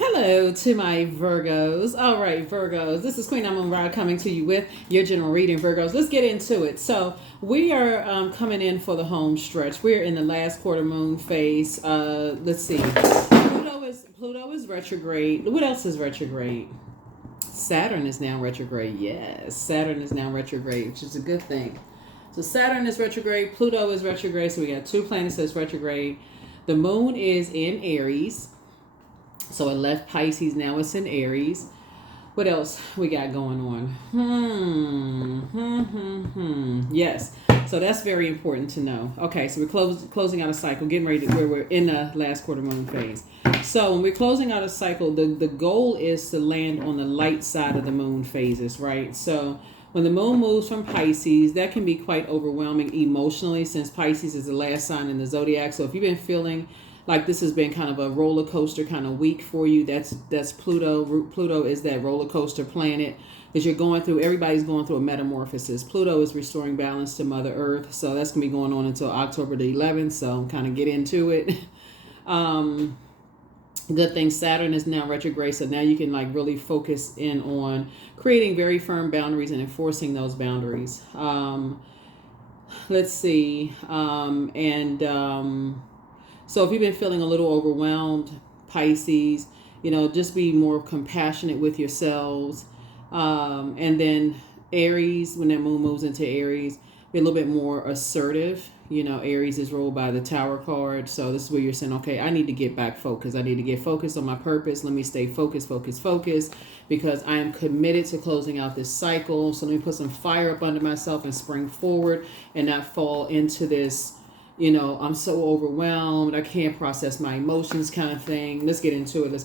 Hello to my Virgos. All right, Virgos. This is Queen Amun Ra coming to you with your general reading, Virgos. Let's get into it. So we are coming in for the home stretch. We're in the last quarter moon phase. Let's see. Pluto is retrograde. What else is retrograde? Saturn is now retrograde. Yes, Saturn is now retrograde, which is a good thing. So Saturn is retrograde. Pluto is retrograde. So we got two planets that's retrograde. The moon is in Aries. So it left Pisces, now it's in Aries. What else we got going on? Yes. So that's very important to know. Okay, so we're closing out a cycle, getting ready to where we're in the last quarter moon phase. So when we're closing out a cycle, the goal is to land on the light side of the moon phases, right? So when the moon moves from Pisces, that can be quite overwhelming emotionally, since Pisces is the last sign in the zodiac. So if you've been feeling like this has been kind of a roller coaster kind of week for you, that's Pluto. Pluto is that roller coaster planet that you're going through. Everybody's going through a metamorphosis. Pluto is restoring balance to Mother Earth. So that's going to be going on until October the 11th. So kind of get into it. Good thing Saturn is now retrograde. So now you can like really focus in on creating very firm boundaries and enforcing those boundaries. Let's see. So if you've been feeling a little overwhelmed, Pisces, just be more compassionate with yourselves. And then Aries, when that moon moves into Aries, be a little bit more assertive. Aries is ruled by the Tower card. So this is where you're saying, okay, I need to get back focused. I need to get focused on my purpose. Let me stay focused, because I am committed to closing out this cycle. So let me put some fire up under myself and spring forward and not fall into this, I'm so overwhelmed, I can't process my emotions kind of thing. Let's get into it. So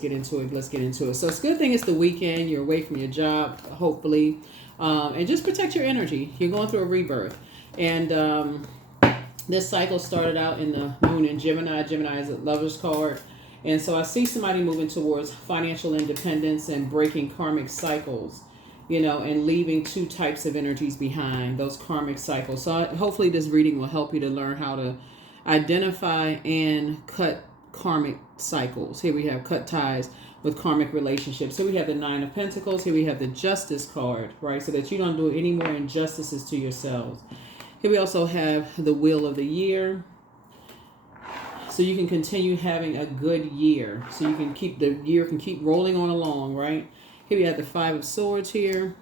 it's a good thing it's the weekend. You're away from your job, hopefully. And just protect your energy. You're going through a rebirth. And this cycle started out in the moon in Gemini. Gemini is a lover's card. And so I see somebody moving towards financial independence and breaking karmic cycles, and leaving two types of energies behind, those karmic cycles. So hopefully this reading will help you to learn how to identify and cut karmic cycles. Here we have cut ties with karmic relationships. So we have the Nine of Pentacles. Here we have the Justice card, right? So that you don't do any more injustices to yourselves. Here we also have the Wheel of the Year. So you can continue having a good year. So you can keep the year can keep rolling on along, right? Here we have the Five of Swords here.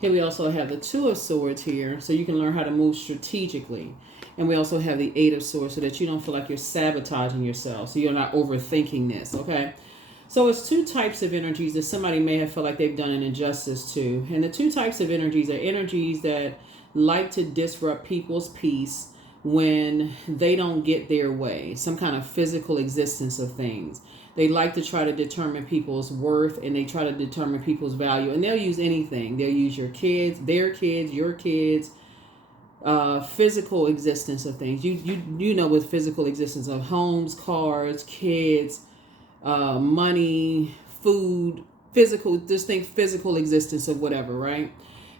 Here we also have the Two of Swords here, so you can learn how to move strategically. And we also have the Eight of Swords, so that you don't feel like you're sabotaging yourself, so you're not overthinking this, okay? So it's two types of energies that somebody may have felt like they've done an injustice to. And the two types of energies are energies that like to disrupt people's peace when they don't get their way, some kind of physical existence of things. They like to try to determine people's worth, and they try to determine people's value. And they'll use anything. They'll use your kids, their kids, your kids, physical existence of things. You know, with physical existence of homes, cars, kids, money, food, physical, just think physical existence of whatever, right?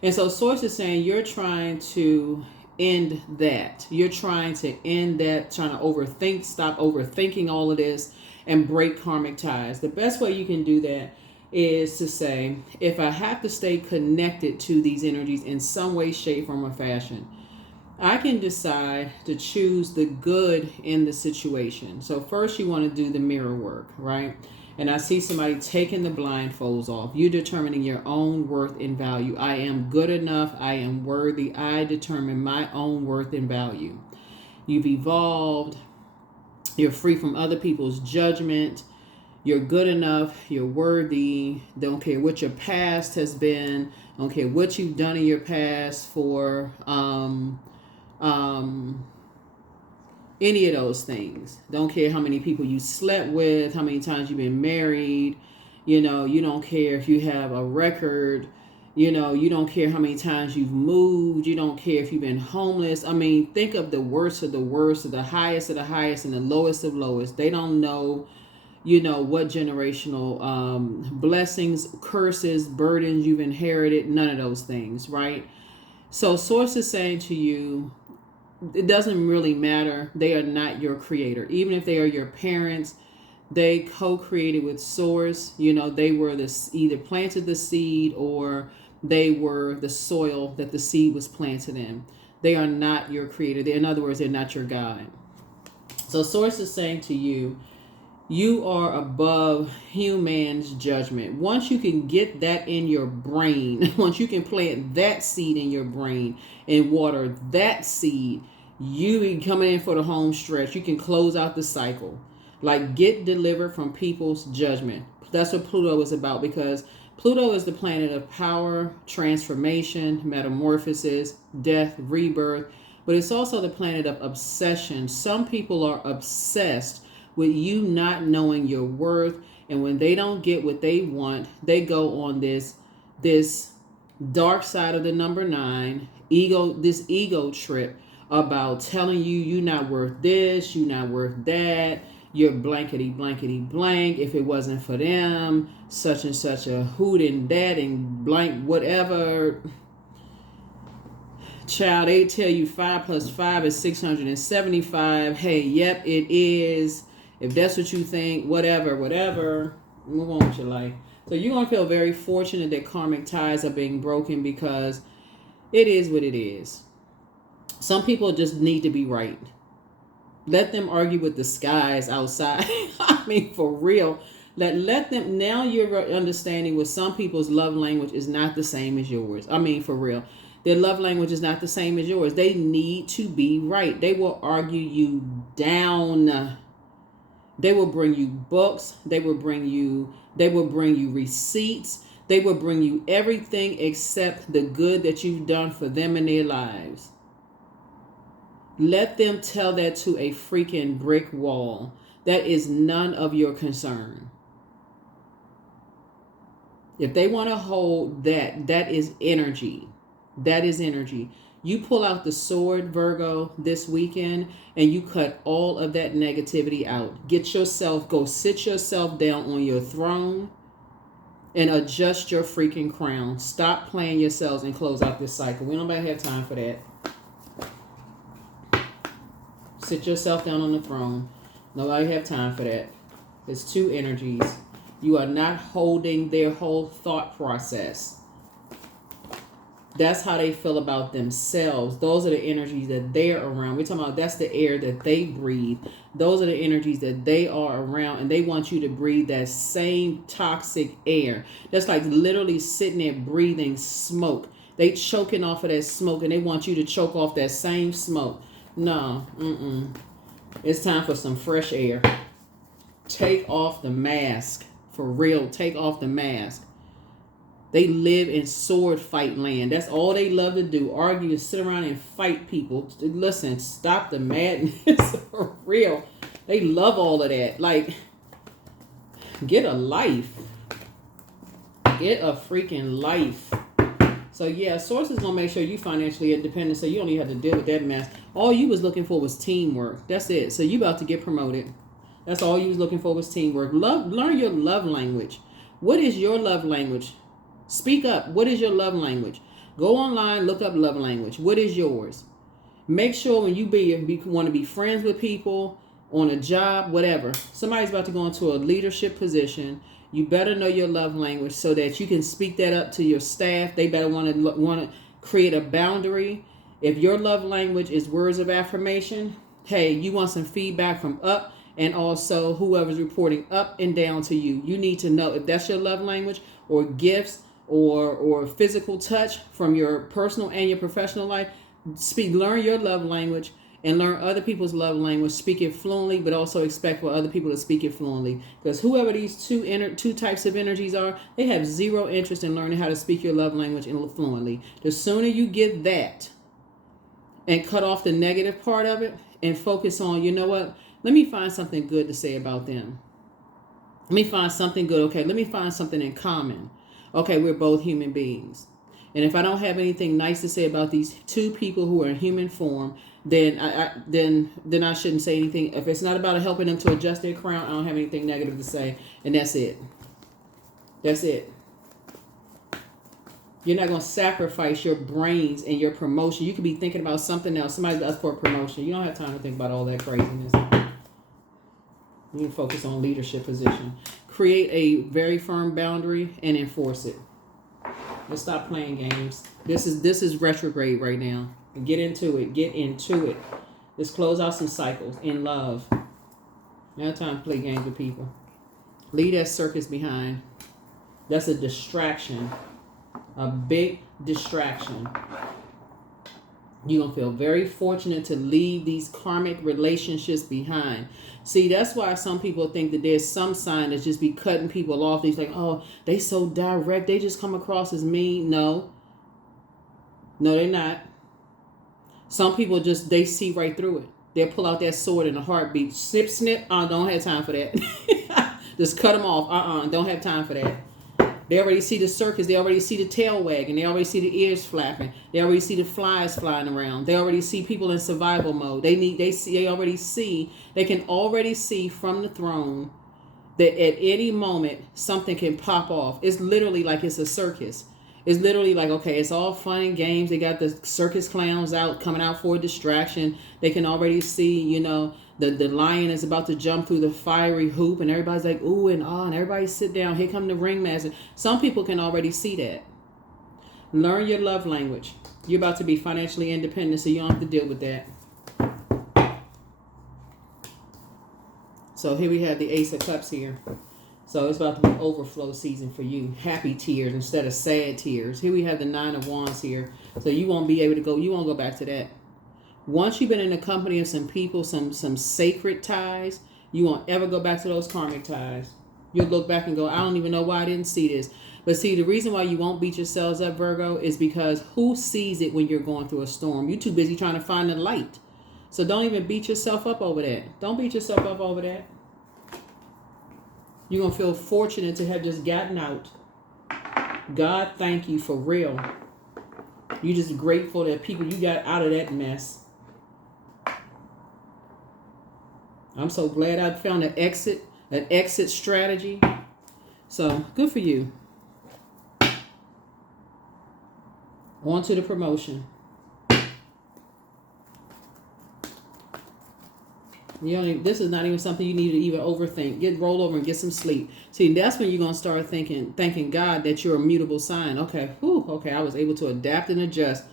And so Source is saying you're trying to end that. You're trying to end that, trying to stop overthinking all of this, and break karmic ties. The best way you can do that is to say, if I have to stay connected to these energies in some way, shape, form, or fashion, I can decide to choose the good in the situation. So first you want to do the mirror work, right? And I see somebody taking the blindfolds off. You're determining your own worth and value. I am good enough. I am worthy. I determine my own worth and value. You've evolved. You're free from other people's judgment. You're good enough. You're worthy. Don't care what your past has been. Don't care what you've done in your past for any of those things. Don't care how many people you slept with, how many times you've been married. You don't care if you have a record. You don't care how many times you've moved. You don't care if you've been homeless. I mean, think of the worst of the worst, of the highest of the highest, and the lowest of lowest. They don't know, what generational blessings, curses, burdens you've inherited. None of those things, right? So Source is saying to you, it doesn't really matter. They are not your creator. Even if they are your parents, They co-created with source. You know, they were this, either planted the seed or they were the soil that the seed was planted in. They are not your creator. In other words, they're not your God. So source is saying to you, you are above human's judgment. Once you can get that in your brain, once you can plant that seed in your brain and water that seed, you be coming in for the home stretch. You can close out the cycle. Like, get delivered from people's judgment. That's what Pluto is about, because Pluto is the planet of power, transformation, metamorphosis, death, rebirth. But it's also the planet of obsession. Some people are obsessed with you not knowing your worth. And when they don't get what they want, they go on this dark side of the number 9, this ego trip about telling you you're not worth this, you're not worth that, you're blankety blank. If it wasn't for them, such and such a hoot and that and blank whatever. Child, they tell you 5 + 5 is 675. Hey, yep, it is. If that's what you think, whatever. Move on with your life. So you're going to feel very fortunate that karmic ties are being broken, because it is what it is. Some people just need to be right. Let them argue with the skies outside. I mean, for real. Let them. Now you're understanding with some people's love language is not the same as yours. I mean, for real. Their love language is not the same as yours. They need to be right. They will argue you down. They will bring you books. They will bring you receipts. They will bring you everything except the good that you've done for them in their lives. Let them tell that to a freaking brick wall. That is none of your concern. If they want to hold that, that is energy. That is energy. You pull out the sword, Virgo, this weekend, and you cut all of that negativity out. Go sit yourself down on your throne and adjust your freaking crown. Stop playing yourselves and close out this cycle. We don't have time for that. Sit yourself down on the throne. Nobody have time for that. It's two energies. You are not holding their whole thought process. That's how they feel about themselves. Those are the energies that they're around. We're talking about that's the air that they breathe. Those are the energies that they are around, and they want you to breathe that same toxic air. That's like literally sitting there breathing smoke. They choking off of that smoke, and they want you to choke off that same smoke. No, it's time for some fresh air. Take off the mask. For real, take off the mask. They live in sword fight land. That's all they love to do. Argue and sit around and fight people. Listen, stop the madness. For real. They love all of that. Like, get a life. Get a freaking life. So yeah, Source is going to make sure you financially independent, so you don't even have to deal with that mess. All you was looking for was teamwork. That's it. So you about to get promoted. That's all you was looking for was teamwork. Learn your love language. What is your love language? Speak up. What is your love language? Go online, look up love language. What is yours? Make sure when you want to be friends with people, on a job, whatever, somebody's about to go into a leadership position, you better know your love language so that you can speak that up to your staff. They better want to create a boundary. If your love language is words of affirmation, hey, you want some feedback from up and also whoever's reporting up and down to you. You need to know if that's your love language, or gifts or physical touch from your personal and your professional life. Learn your love language and learn other people's love language. Speak it fluently, but also expect for other people to speak it fluently. Because whoever these two types of energies are, they have zero interest in learning how to speak your love language fluently. The sooner you get that and cut off the negative part of it and focus on, you know what? Let me find something good to say about them. Let me find something good. Okay, let me find something in common. Okay, we're both human beings. And if I don't have anything nice to say about these two people who are in human form, then I shouldn't say anything. If it's not about helping them to adjust their crown, I don't have anything negative to say. And that's it. That's it. You're not going to sacrifice your brains and your promotion. You could be thinking about something else. Somebody's asked for a promotion. You don't have time to think about all that craziness. You can focus on leadership position. Create a very firm boundary and enforce it. Let's stop playing games. This is retrograde right now. Get into it. Get into it. Let's close out some cycles in love. Now time to play games with people. Leave that circus behind. That's a distraction. A big distraction. You're going to feel very fortunate to leave these karmic relationships behind. See, that's why some people think that there's some sign that just be cutting people off. They're like, oh, they so direct. They just come across as mean. No. No, they're not. Some people just, they see right through it. They'll pull out that sword in a heartbeat. Snip, snip. Don't have time for that. Just cut them off. Don't have time for that. They already see the circus. They already see the tail wagging. They already see the ears flapping. They already see the flies flying around. They already see people in survival mode. They can already see from the throne that at any moment something can pop off. It's literally like it's a circus. It's literally like, okay, it's all fun and games. They got the circus clowns coming out for a distraction. They can already see, the lion is about to jump through the fiery hoop, and everybody's like, ooh and ah, and everybody sit down. Here come the ringmaster. Some people can already see that. Learn your love language. You're about to be financially independent, so you don't have to deal with that. So here we have the Ace of Cups here. So it's about to be overflow season for you. Happy tears instead of sad tears. Here we have the Nine of Wands here. So you won't be able to go, you won't go back to that. Once you've been in the company of some people, some sacred ties, you won't ever go back to those karmic ties. You'll look back and go, I don't even know why I didn't see this. But see, the reason why you won't beat yourselves up, Virgo, is because who sees it when you're going through a storm? You're too busy trying to find the light. So don't even beat yourself up over that. Don't beat yourself up over that. You're going to feel fortunate to have just gotten out. God, thank you for real. You're just grateful that people, you got out of that mess. I'm so glad I found an exit strategy. So good for you. On to the promotion. This is not even something you need to even overthink. Roll over and get some sleep. See, that's when you're going to start thanking God that you're a mutable sign. Okay. Okay. I was able to adapt and adjust.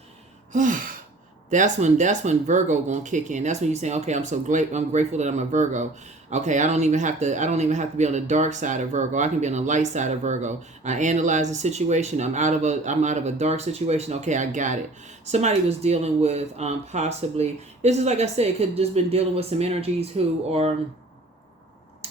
That's when Virgo going to kick in. That's when you say, okay, I'm grateful that I'm a Virgo. Okay. I don't even have to be on the dark side of Virgo. I can be on the light side of Virgo. I analyze the situation. I'm out of a dark situation. Okay. I got it. Somebody was dealing with, possibly, this is like I said, it could just been dealing with some energies who are,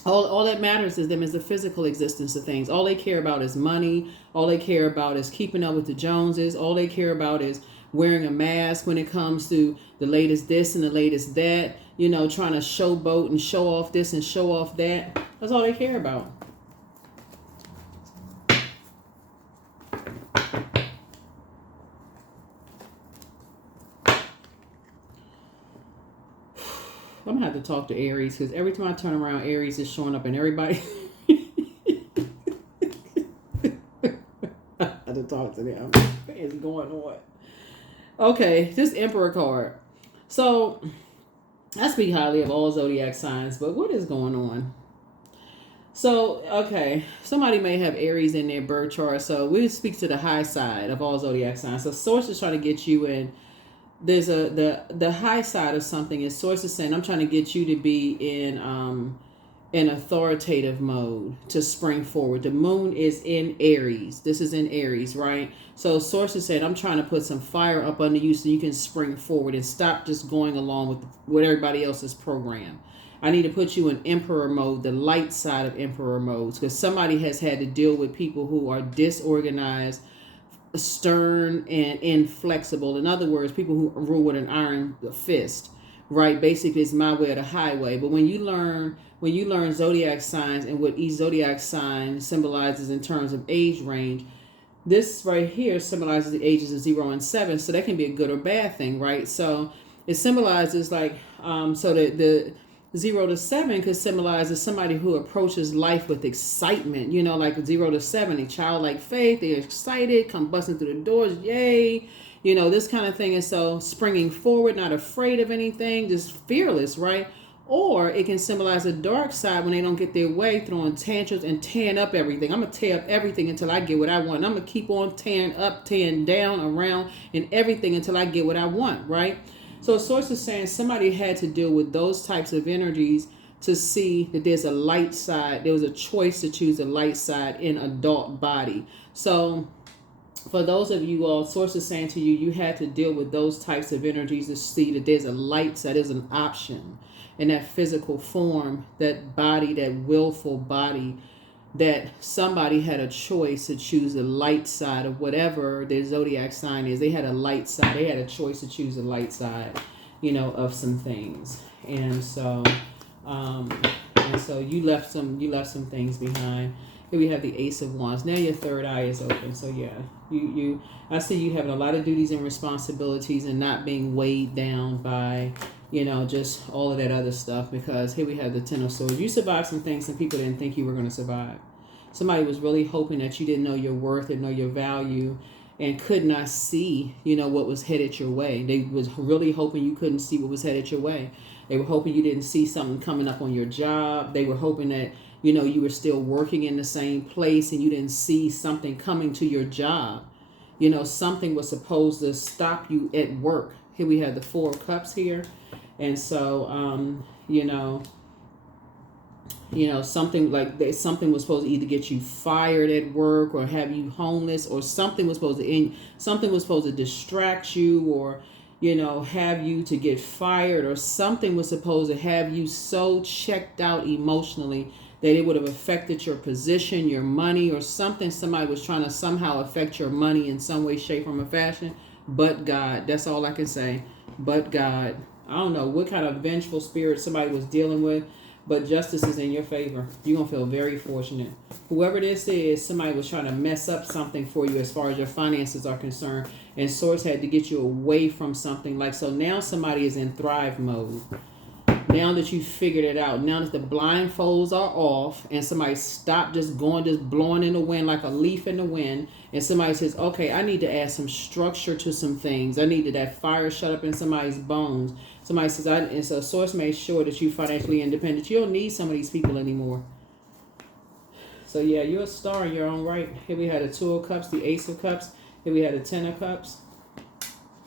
all that matters to them is the physical existence of things. All they care about is money. All they care about is keeping up with the Joneses. All they care about is wearing a mask when it comes to the latest this and the latest that, trying to showboat and show off this and show off that. That's all they care about. I'm going to have to talk to Aries because every time I turn around, Aries is showing up and everybody. I have to talk to them. What is going on? Okay, this Emperor card. So, I speak highly of all zodiac signs, but what is going on? So, okay, somebody may have Aries in their birth chart, so we'll speak to the high side of all zodiac signs. So, Source is trying to get you in. There's the high side of something is Source is saying, I'm trying to get you to be in authoritative mode to spring forward. The moon is in Aries. This is in Aries, right? So Source is saying, I'm trying to put some fire up under you so you can spring forward and stop just going along with everybody else's program. I need to put you in Emperor mode, the light side of Emperor modes, because somebody has had to deal with people who are disorganized, stern, and inflexible. In other words, people who rule with an iron fist, right? Basically, it's my way or the highway. But when you learn zodiac signs and what each zodiac sign symbolizes in terms of age range, this right here symbolizes the ages of 0 and 7. So that can be a good or bad thing, right? So it symbolizes like, so that the 0 to 7 could symbolize as somebody who approaches life with excitement, like 0 to 7, a childlike faith, they're excited, come busting through the doors, yay, this kind of thing. And so springing forward, not afraid of anything, just fearless, right? Or it can symbolize the dark side when they don't get their way, throwing tantrums and tearing up everything. I'm going to tear up everything until I get what I want. I'm going to keep on tearing up, tearing down, around, and everything until I get what I want, right? So Source is saying somebody had to deal with those types of energies to see that there's a light side. There was a choice to choose the light side in adult body. So for those of you all, Source is saying to you, you had to deal with those types of energies to see that there's a light side, there's an option in that physical form, that body, that willful body, that somebody had a choice to choose the light side of whatever their zodiac sign is. They had a light side. They had a choice to choose the light side, of some things. And so you left some things behind. Here we have the Ace of Wands. Now your third eye is open. So yeah, I see you having a lot of duties and responsibilities and not being weighed down by, just all of that other stuff, because here we have the Ten of Swords. You survived some things some people didn't think you were going to survive. Somebody was really hoping that you didn't know your worth and know your value and could not see, what was headed your way. They was really hoping you couldn't see what was headed your way. They were hoping you didn't see something coming up on your job. They were hoping that, you were still working in the same place and you didn't see something coming to your job. Something was supposed to stop you at work. Here we have the Four of Cups here. And so, something like that, something was supposed to either get you fired at work or have you homeless, or something was supposed to distract you, or, have you to get fired, or something was supposed to have you so checked out emotionally that it would have affected your position, your money, or something. Somebody was trying to somehow affect your money in some way, shape, form, or fashion. But God, that's all I can say. But God. I don't know what kind of vengeful spirit somebody was dealing with, but justice is in your favor. You're going to feel very fortunate. Whoever this is, somebody was trying to mess up something for you as far as your finances are concerned, and Source had to get you away from something. So now somebody is in thrive mode. Now that you figured it out, now that the blindfolds are off and somebody stopped just blowing in the wind like a leaf in the wind, and somebody says, okay, I need to add some structure to some things. I needed that fire shut up in somebody's bones. Somebody says, and so Source made sure that you're financially independent. You don't need some of these people anymore. So yeah, you're a star in your own right. Here we had the Two of Cups, the Ace of Cups. Here we had the Ten of Cups,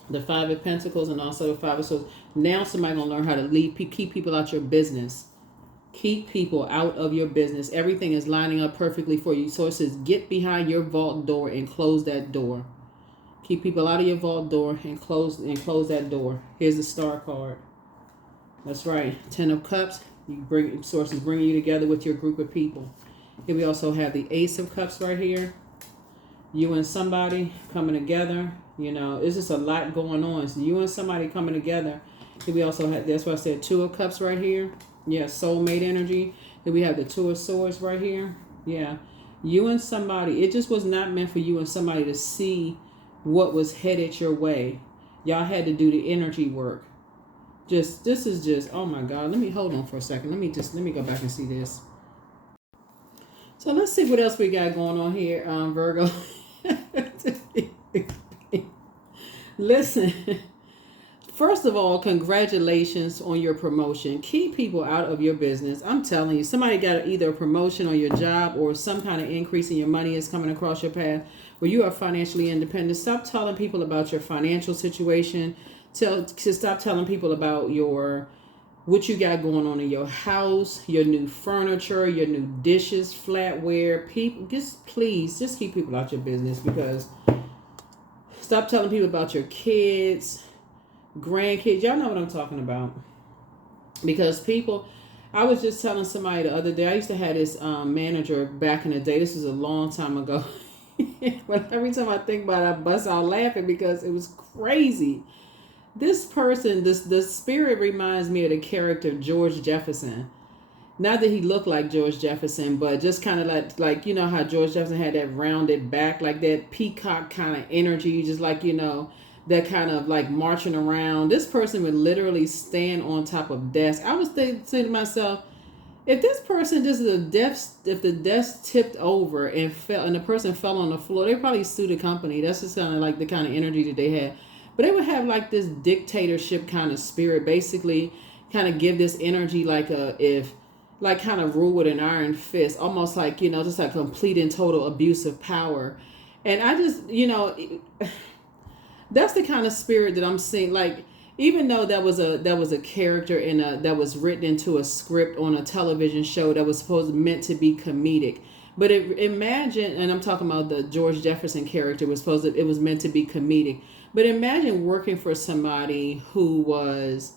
the Five of Pentacles, and also the Five of Swords. Now somebody gonna learn how to keep people out your business. Keep people out of your business. Everything is lining up perfectly for you. So it says, get behind your vault door and close that door. Keep people out of your vault door and close that door. Here's the Star card. That's right. Ten of Cups. Source is bringing you together with your group of people. Here we also have the Ace of Cups right here. You and somebody coming together. It's just a lot going on. So you and somebody coming together. Here we also have, that's why I said Two of Cups right here. Yeah, soulmate energy. Here we have the Two of Swords right here. Yeah. You and somebody. It just was not meant for you and somebody to see what was headed your way. Y'all had to do the energy work. This is just, oh my God. Let me hold on for a second. Let me go back and see this. So let's see what else we got going on here, Virgo. Listen, first of all, congratulations on your promotion. Keep people out of your business. I'm telling you, somebody got either a promotion on your job or some kind of increase in your money is coming across your path where you are financially independent. Stop telling people about your financial situation. Stop telling people about what you got going on in your house, your new furniture, your new dishes, flatware. People, please keep people out your business, because stop telling people about your kids, grandkids. Y'all know what I'm talking about. Because people, I was just telling somebody the other day, I used to have this manager back in the day. This was a long time ago. But every time I think about it, I bust out laughing because it was crazy. This person, the spirit reminds me of the character George Jefferson. Not that he looked like George Jefferson, but just kind of like how George Jefferson had that rounded back, like that peacock kind of energy, just like, that kind of like marching around. This person would literally stand on top of desks. I was saying to myself, if this person if the desk tipped over and the person fell on the floor, they probably sue the company. That's just kind of like the kind of energy that they had. But they would have like this dictatorship kind of spirit. Basically, kind of give this energy like like kind of rule with an iron fist, almost like, you know, just like complete and total abuse of power. And I just, you know, that's the kind of spirit that I'm seeing. Like, even though that was a character in that was written into a script on a television show that was meant to be comedic. But imagine, and I'm talking about the George Jefferson character it was meant to be comedic. But imagine working for somebody who was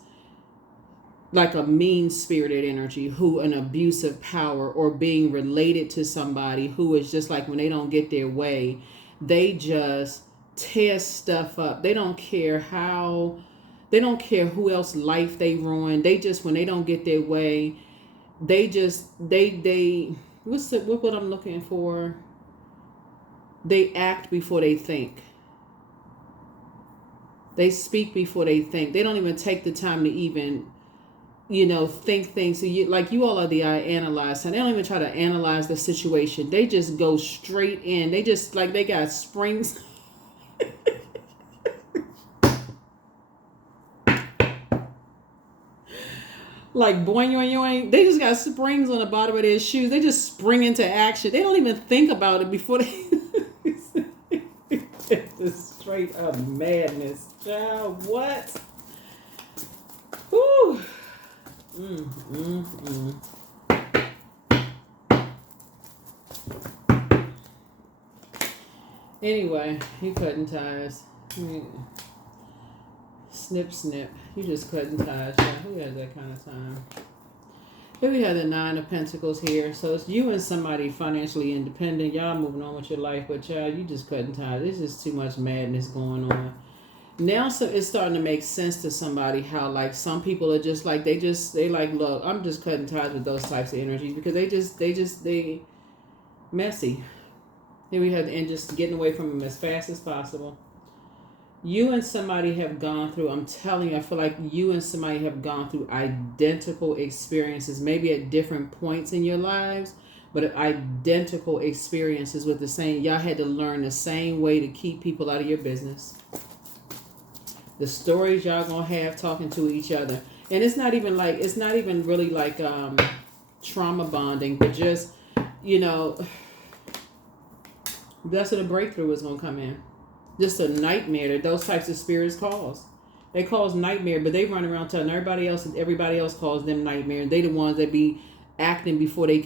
like a mean-spirited energy, who an abuse of power, or being related to somebody who is just like, when they don't get their way, they just tear stuff up. They don't care who else life they ruin. They just, when they don't get their way, they what I'm looking for? They act before they think. They speak before they think. They don't even take the time to even, you know, think things. So you all are the I analyze, and they don't even try to analyze the situation. They just go straight in. They just, like, they got springs. Like boing, yoing, yoing. They just got springs on the bottom of their shoes. They just spring into action. They don't even think about it before they. It's straight up madness, child. What? Whew. Anyway, you cutting ties. Snip, snip. You just cutting ties. Yeah, who has that kind of time? Here we have the Nine of Pentacles here. So it's you and somebody financially independent. Y'all moving on with your life, but child, you just cutting ties. There's just too much madness going on. Now, so it's starting to make sense to somebody how, like, some people are just like, they like, look, I'm just cutting ties with those types of energies because they messy. Here we have, and just getting away from them as fast as possible. You and somebody have gone through, I'm telling you, I feel like you and somebody have gone through identical experiences, maybe at different points in your lives, but identical experiences with the same, y'all had to learn the same way to keep people out of your business. The stories y'all gonna have talking to each other. And it's not even really like trauma bonding, but just, you know, that's where the breakthrough is gonna come in. Just a nightmare that those types of spirits cause. They cause nightmare, but they run around telling everybody else, and everybody else calls them nightmare. They the ones that be acting before they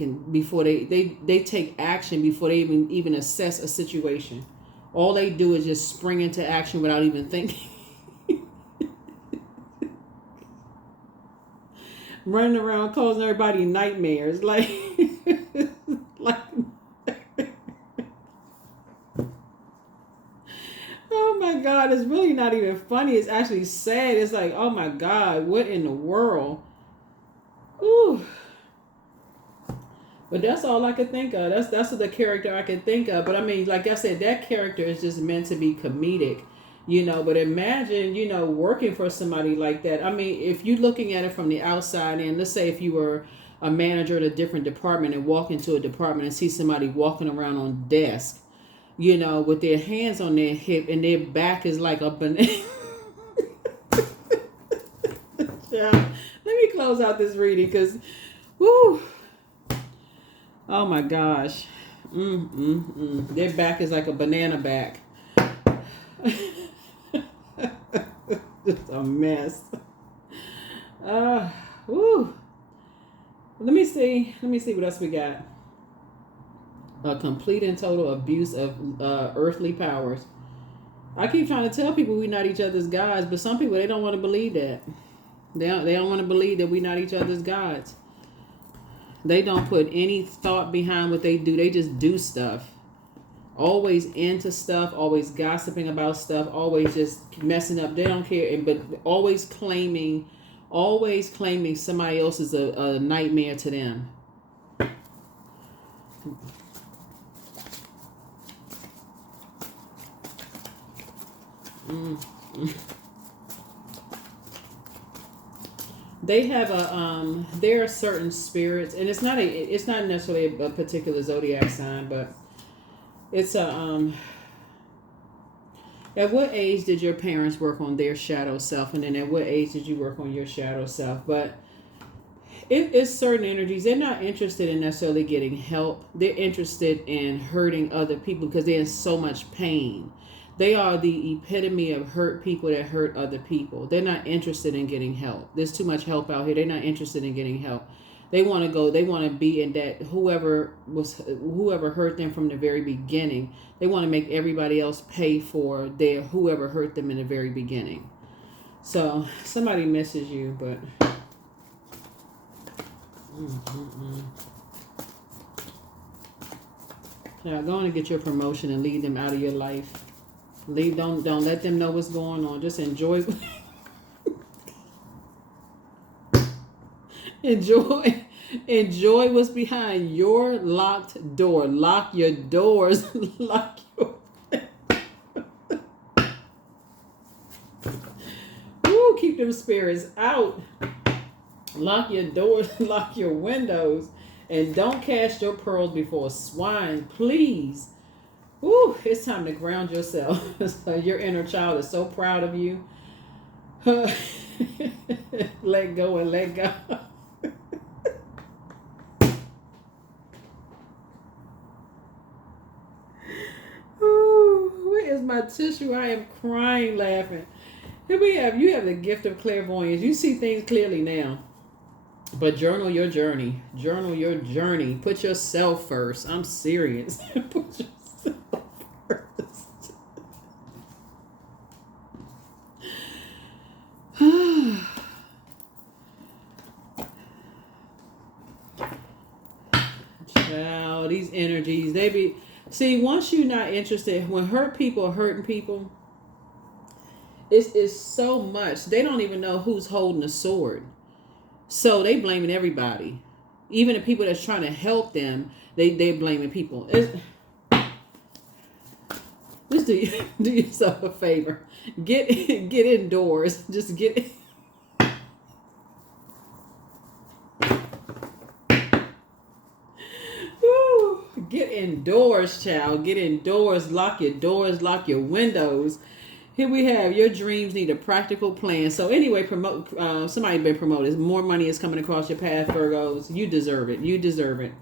take action before they even assess a situation. All they do is just spring into action without even thinking. Running around causing everybody nightmares. Like oh my God, it's really not even funny. It's actually sad. It's like, oh my God, what in the world? Ooh. But that's all I could think of. That's the character I could think of. But I mean, like I said, that character is just meant to be comedic, you know. But imagine, you know, working for somebody like that. I mean, if you're looking at it from the outside in, let's say if you were a manager at a different department and walk into a department and see somebody walking around on desk, you know, with their hands on their hip and their back is like a banana. Yeah. Let me close out this reading because, whoo, oh my gosh, their back is like a banana back. Just a mess. Whoo. Let me see what else we got. A complete and total abuse of earthly powers. I keep trying to tell people we're not each other's gods, but some people, they don't want to believe that. They don't want to believe that we're not each other's gods. They don't put any thought behind what they do. They just do stuff. Always into stuff, always gossiping about stuff, always just messing up. They don't care, but always claiming somebody else is a nightmare to them. They have there are certain spirits, and it's not necessarily a particular zodiac sign, but it's At what age did your parents work on their shadow self, and then at what age did you work on your shadow self? But it's certain energies. They're not interested in necessarily getting help. They're interested in hurting other people because they're in so much pain. They are the epitome of hurt people that hurt other people. They're not interested in getting help. There's too much help out here. They're not interested in getting help. They want to go. They want to be in that whoever hurt them from the very beginning. They want to make everybody else pay for their whoever hurt them in the very beginning. So somebody misses you, but. Now go on and get your promotion and leave them out of your life. Don't let them know what's going on. Just enjoy enjoy what's behind your locked door. Lock your doors. Lock your Woo, keep them spirits out. Lock your doors, lock your windows, and don't cast your pearls before swine, please. Woo, it's time to ground yourself. Your inner child is so proud of you. Let go and let go. Ooh, where is my tissue? I am crying laughing. Here we have, you have the gift of clairvoyance. You see things clearly now. But journal your journey. Journal your journey. Put yourself first. I'm serious. Put yourself first. Child, these energies, they be... See, once you're not interested, when hurt people are hurting people, it's so much. They don't even know who's holding the sword. So they blaming everybody. Even the people that's trying to help them, they're blaming people. Just do yourself a favor. Get indoors. Just get Woo. Get indoors, child. Get indoors. Lock your doors. Lock your windows. Here we have, your dreams need a practical plan. So anyway, somebody been promoted. More money is coming across your path, Virgos. You deserve it. You deserve it.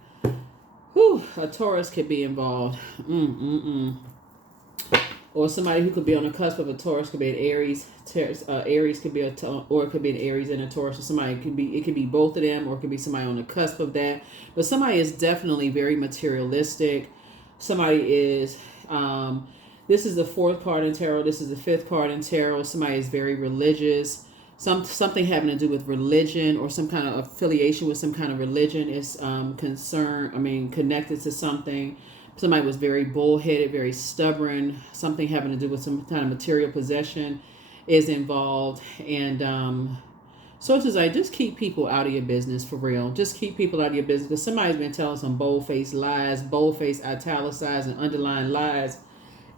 Whew, a Taurus could be involved. Or somebody who could be on the cusp of a Taurus could be an Aries. Aries could be or it could be an Aries and a Taurus. So it could be both of them, or it could be somebody on the cusp of that. But somebody is definitely very materialistic. Somebody is... this is the 4th card in tarot. This is the 5th card in tarot. Somebody is very religious. Something having to do with religion or some kind of affiliation with some kind of religion is connected to something. Somebody was very bullheaded, very stubborn. Something having to do with some kind of material possession is involved. And sources like, just keep people out of your business, for real. Just keep people out of your business, because somebody's been telling some bold-faced lies, bold-faced italicized and underlined lies.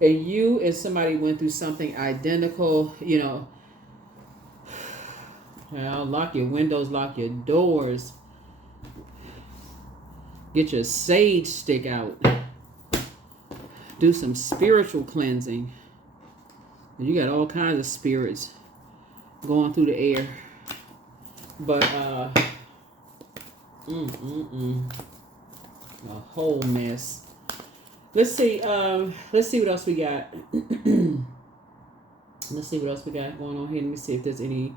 And you and somebody went through something identical, well, lock your windows, lock your doors. Get your sage stick out. Do some spiritual cleansing. You got all kinds of spirits going through the air. But, a whole mess. Let's see what else we got. Let's see what else we got going on here. Let me see if there's any.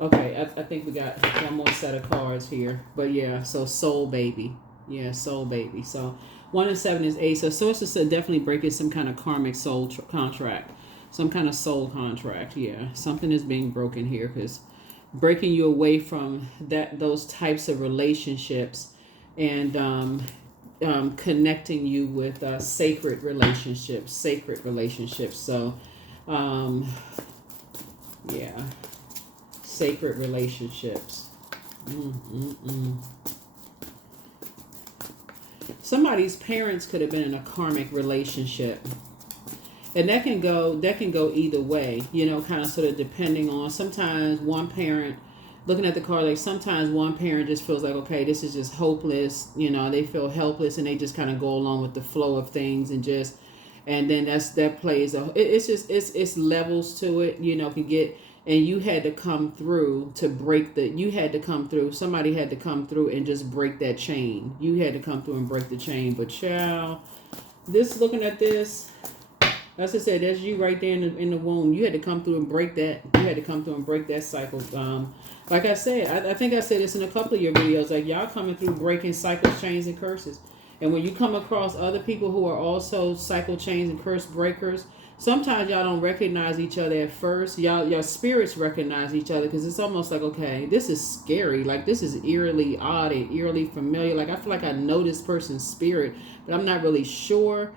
Okay, I think we got one more set of cards here. But yeah, so soul baby. Yeah, soul baby. So 1 and 7 is 8. So sources are definitely breaking some kind of karmic soul contract. Some kind of soul contract. Yeah, something is being broken here, because breaking you away from those types of relationships, and connecting you with sacred relationships. So yeah, sacred relationships. Somebody's parents could have been in a karmic relationship, and that can go either way, kind of sort of depending on. Sometimes one parent, looking at the card, like sometimes one parent just feels like, okay, this is just hopeless. They feel helpless, and they just kind of go along with the flow of things, and And then that plays it's just it's levels to it, you know, can get. And you had to come through to break somebody had to come through and just break that chain. You had to come through and break the chain. But child, looking at this, as I said, that's you right there in the womb. You had to come through and break that. You had to come through and break that cycle. Like I said, I think I said this in a couple of your videos. Like, y'all coming through breaking cycles, chains, and curses. And when you come across other people who are also cycle, chains, and curse breakers, sometimes y'all don't recognize each other at first. Your spirits recognize each other, because it's almost like, okay, this is scary. Like, this is eerily odd and eerily familiar. Like, I feel like I know this person's spirit, but I'm not really sure.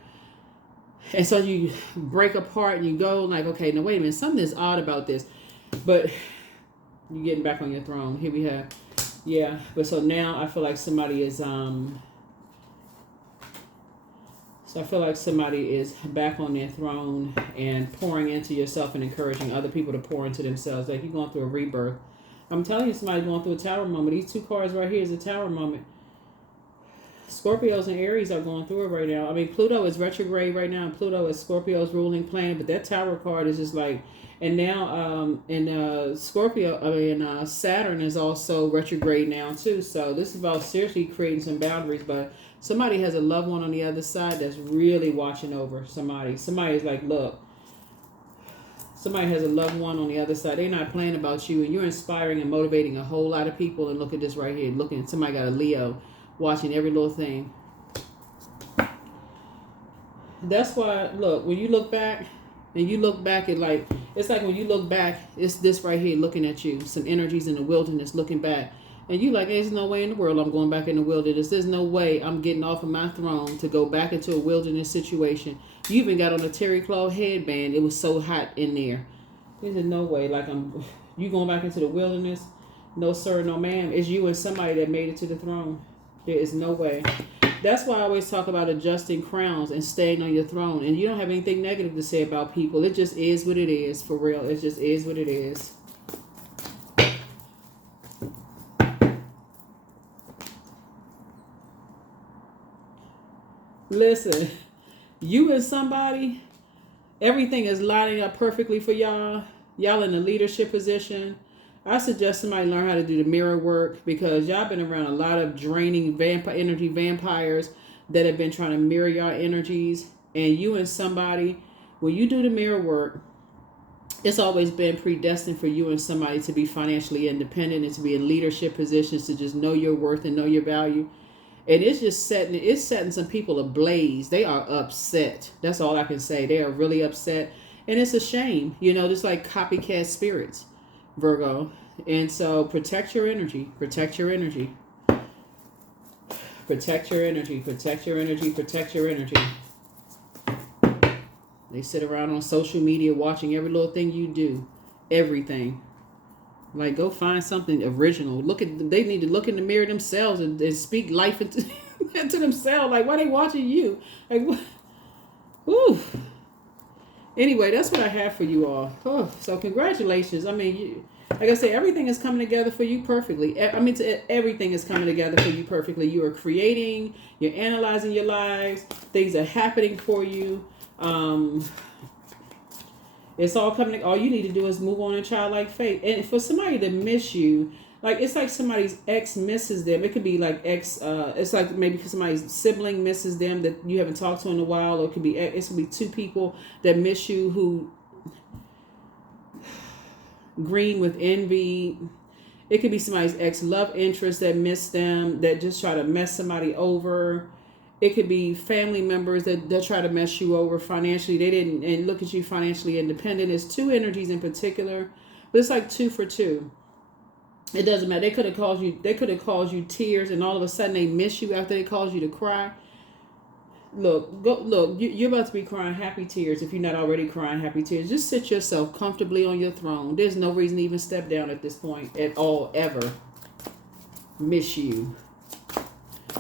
And so you break apart and you go like, okay, no, wait a minute. Something is odd about this. But you're getting back on your throne. Here we have, yeah. But so now I feel like somebody is, So I feel like somebody is back on their throne and pouring into yourself and encouraging other people to pour into themselves. Like, you're going through a rebirth. I'm telling you, somebody's going through a tower moment. These two cards right here is a tower moment. Scorpios and Aries are going through it right now. I mean, Pluto is retrograde right now, and Pluto is Scorpio's ruling planet. But that tower card is just like, and now, Saturn is also retrograde now too. So this is about seriously creating some boundaries. But somebody has a loved one on the other side that's really watching over somebody. Somebody's like, look, somebody has a loved one on the other side. They're not playing about you, and you're inspiring and motivating a whole lot of people. And look at this right here. Somebody got a Leo watching every little thing. That's why, look, when you look back and you look back at, like, it's like when you look back, it's this right here looking at you. Some energies in the wilderness looking back. And you like, there's no way in the world I'm going back in the wilderness. There's no way I'm getting off of my throne to go back into a wilderness situation. You even got on a terry cloth headband. It was so hot in there. There's no way. Like, you going back into the wilderness? No, sir, no, ma'am. It's you and somebody that made it to the throne. There is no way. That's why I always talk about adjusting crowns and staying on your throne. And you don't have anything negative to say about people. It just is what it is, for real. It just is what it is. Listen, you and somebody, everything is lining up perfectly for y'all. Y'all in a leadership position. I suggest somebody learn how to do the mirror work, because y'all been around a lot of draining energy vampires that have been trying to mirror y'all energies. And you and somebody, when you do the mirror work, it's always been predestined for you and somebody to be financially independent and to be in leadership positions, to just know your worth and know your value. And it's setting some people ablaze. They are upset. That's all I can say. They are really upset. And it's a shame, just like copycat spirits, Virgo. And so protect your energy. Protect your energy. Protect your energy. Protect your energy. Protect your energy. They sit around on social media watching every little thing you do. Everything. Like, go find something original. They need to look in the mirror themselves and speak life into themselves. Like, why are they watching you? Like, what? Ooh. Anyway, that's what I have for you all. Oh, so congratulations. I mean, like I said, everything is coming together for you perfectly. Everything is coming together for you perfectly. You are creating, you're analyzing your lives. Things are happening for you. It's all coming. All you need to do is move on in childlike faith. And for somebody to miss you, like, it's like somebody's ex misses them. It could be like it's like maybe somebody's sibling misses them that you haven't talked to in a while, or it could be two people that miss you who green with envy. It could be somebody's ex love interest that miss them, that just try to mess somebody over. It could be family members that they'll try to mess you over financially. They didn't and look at you financially independent. It's two energies in particular, but it's like 2 for 2. It doesn't matter. They could have caused you tears, and all of a sudden they miss you after they caused you to cry. Look. You're about to be crying happy tears if you're not already crying happy tears. Just sit yourself comfortably on your throne. There's no reason to even step down at this point at all, ever. Miss you.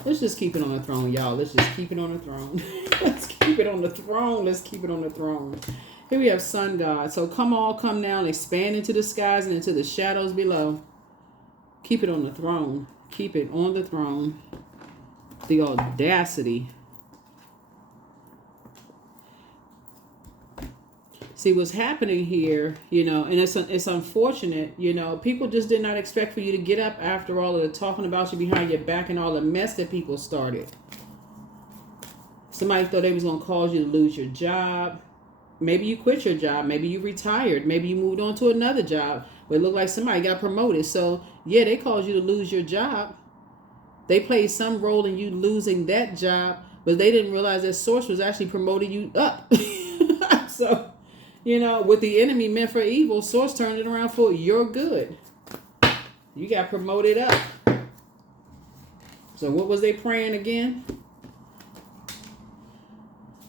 Let's just keep it on the throne, y'all. Let's just keep it on the throne. Let's keep it on the throne. Let's keep it on the throne. Here we have Sun God. So come down, expand into the skies and into the shadows below. Keep it on the throne. Keep it on the throne. The audacity. See what's happening here, you know, and it's unfortunate, you know. People just did not expect for you to get up after all of the talking about you behind your back and all the mess that people started. Somebody thought they was gonna cause you to lose your job. Maybe you quit your job. Maybe you retired. Maybe you moved on to another job. But it looked like somebody got promoted. So yeah, they caused you to lose your job. They played some role in you losing that job, but they didn't realize that source was actually promoting you up. So, you know, what the enemy meant for evil, source turned it around for your good. You got promoted up. So what was they praying again?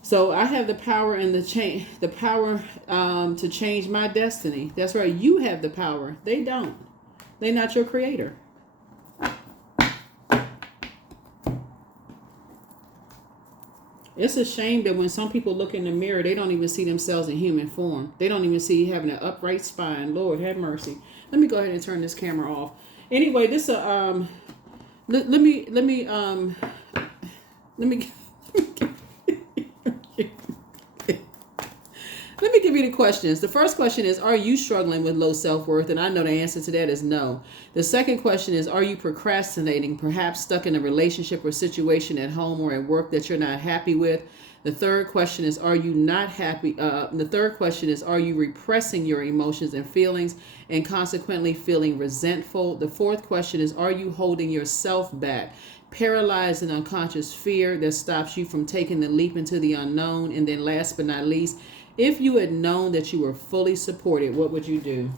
So I have the power and the power to change my destiny. That's right. You have the power. They don't. They're not your creator. It's a shame that when some people look in the mirror, they don't even see themselves in human form. They don't even see having an upright spine. Lord have mercy. Let me go ahead and turn this camera off. Anyway, this let me let me give you the questions. The first question is, are you struggling with low self-worth? And I know the answer to that is no. The second question is, are you procrastinating, perhaps stuck in a relationship or situation at home or at work that you're not happy with? The third question is, are you not happy? The third question is, are you repressing your emotions and feelings and consequently feeling resentful? The fourth question is, are you holding yourself back, paralyzed in unconscious fear that stops you from taking the leap into the unknown? And then last but not least, if you had known that you were fully supported, what would you do?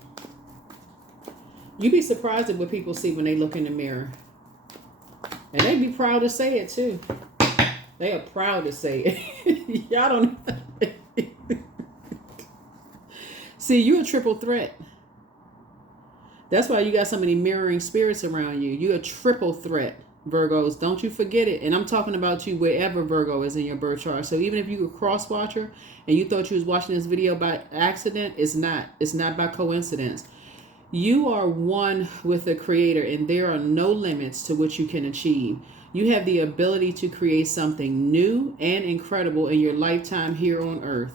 You'd be surprised at what people see when they look in the mirror. And they'd be proud to say it too. They are proud to say it. Y'all don't. See, you're a triple threat. That's why you got so many mirroring spirits around you. You're a triple threat, Virgos. Don't you forget it. And I'm talking about you wherever Virgo is in your birth chart. So even if you were a cross watcher and you thought you was watching this video by accident, it's not. It's not by coincidence. You are one with the Creator, and there are no limits to what you can achieve. You have the ability to create something new and incredible in your lifetime here on Earth.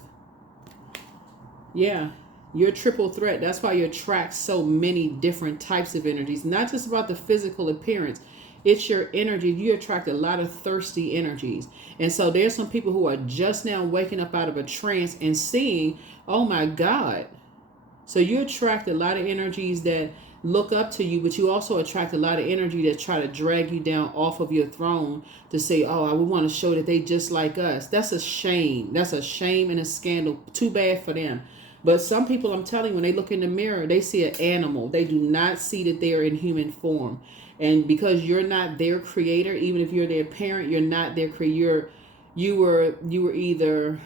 Yeah, you're a triple threat. That's why you attract so many different types of energies. Not just about the physical appearance. It's your energy. You attract a lot of thirsty energies. And so there's some people who are just now waking up out of a trance and seeing, oh my God. So you attract a lot of energies that look up to you, but you also attract a lot of energy that try to drag you down off of your throne to say, oh, I would want to show that they just like us. That's a shame. That's a shame and a scandal. Too bad for them. But some people, I'm telling you, when they look in the mirror, they see an animal. They do not see that they're in human form. And because you're not their creator, even if you're their parent, you're not their creator. You were either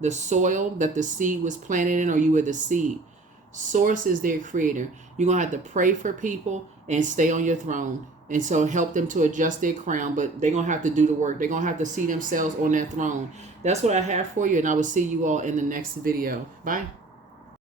the soil that the seed was planted in, or you were the seed. Source is their creator. You're going to have to pray for people and stay on your throne. And so help them to adjust their crown, but they're going to have to do the work. They're going to have to see themselves on that throne. That's what I have for you, and I will see you all in the next video. Bye.